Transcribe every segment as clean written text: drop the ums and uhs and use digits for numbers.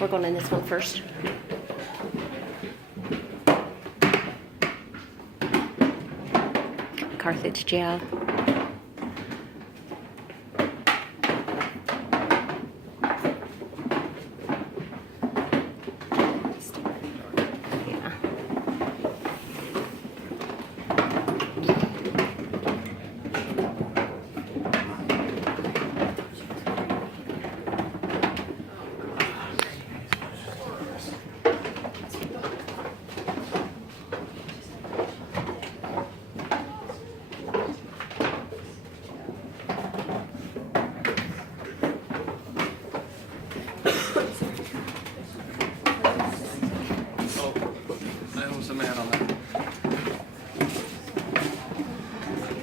We're going in this one first. Carthage Jail.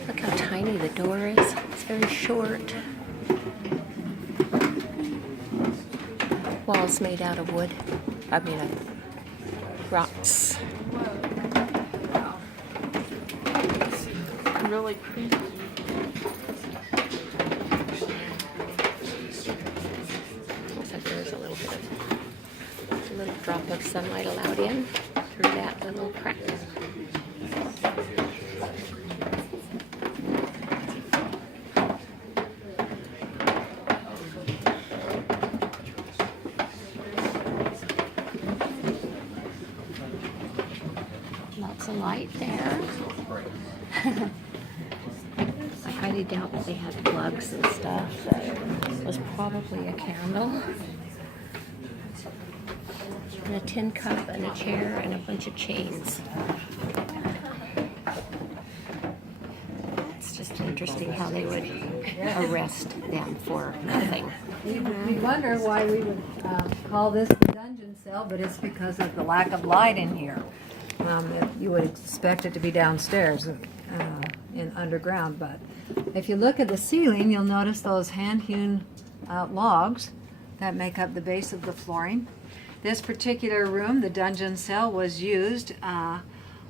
Look how tiny the door is. It's very short. Walls made out of wood. I mean, rocks. Really creepy. Looks like there's a little drop of sunlight allowed in through that little crack. Lots of light there. I highly doubt that they had plugs and stuff. It was probably a candle. And a tin cup and a chair and a bunch of chains. It's just interesting how they would arrest them for nothing. We wonder why we would call this the dungeon cell, but it's because of the lack of light in here. You would expect it to be downstairs in underground, but if you look at the ceiling, you'll notice those hand-hewn logs that make up the base of the flooring. This particular room, the dungeon cell, was used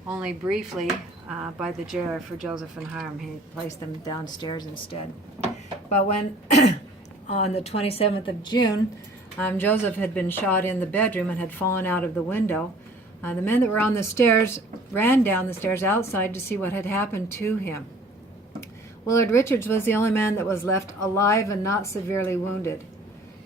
only briefly by the jailer for Joseph and Hiram. He placed them downstairs instead. But when on the 27th of June, Joseph had been shot in the bedroom and had fallen out of the window, the men that were on the stairs ran down the stairs outside to see what had happened to him. Willard Richards was the only man that was left alive and not severely wounded.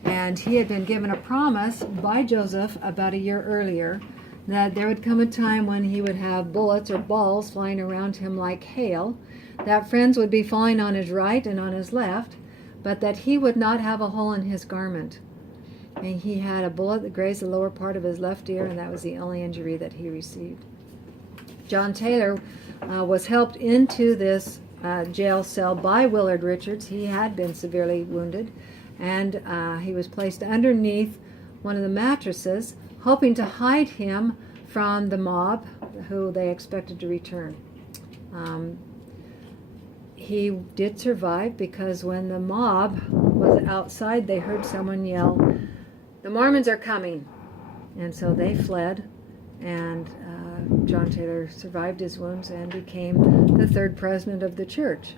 And he had been given a promise by Joseph about a year earlier that there would come a time when he would have bullets or balls flying around him like hail, that friends would be falling on his right and on his left, but that he would not have a hole in his garment. And he had a bullet that grazed the lower part of his left ear, and that was the only injury that he received. John Taylor was helped into this jail cell by Willard Richards. He had been severely wounded, and he was placed underneath one of the mattresses, hoping to hide him from the mob who they expected to return. He did survive because when the mob was outside, they heard someone yell, "The Mormons are coming!" And so they fled, and John Taylor survived his wounds and became the third president of the church.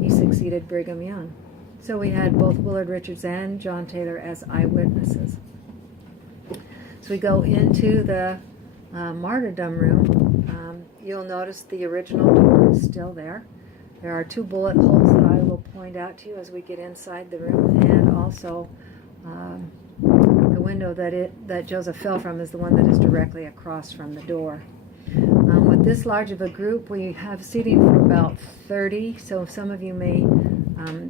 He succeeded Brigham Young. So we had both Willard Richards and John Taylor as eyewitnesses. So we go into the martyrdom room. You'll notice the original door is still there. There are 2 bullet holes that I will point out to you as we get inside the room, and also the window that Joseph fell from is the one that is directly across from the door. With this large of a group, we have seating for about 30, so some of you may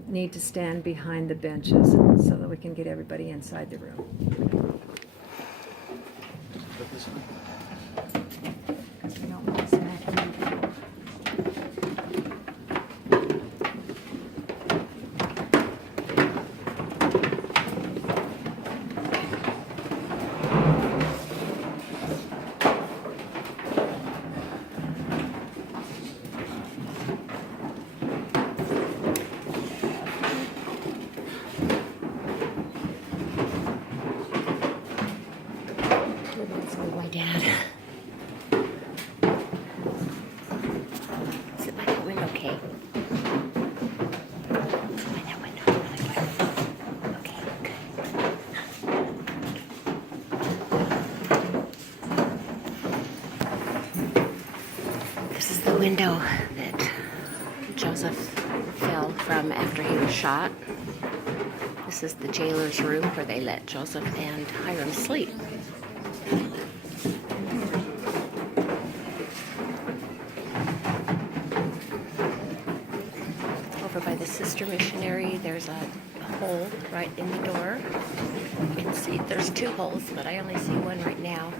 need to stand behind the benches so that we can get everybody inside the room. Because we don't want to smack into the floor. Dad. window that Joseph fell from after he was shot. This is the jailer's room where they let Joseph and Hiram sleep. Over by the sister missionary, there's a hole right in the door. You can see there's 2 holes, but I only see one right now.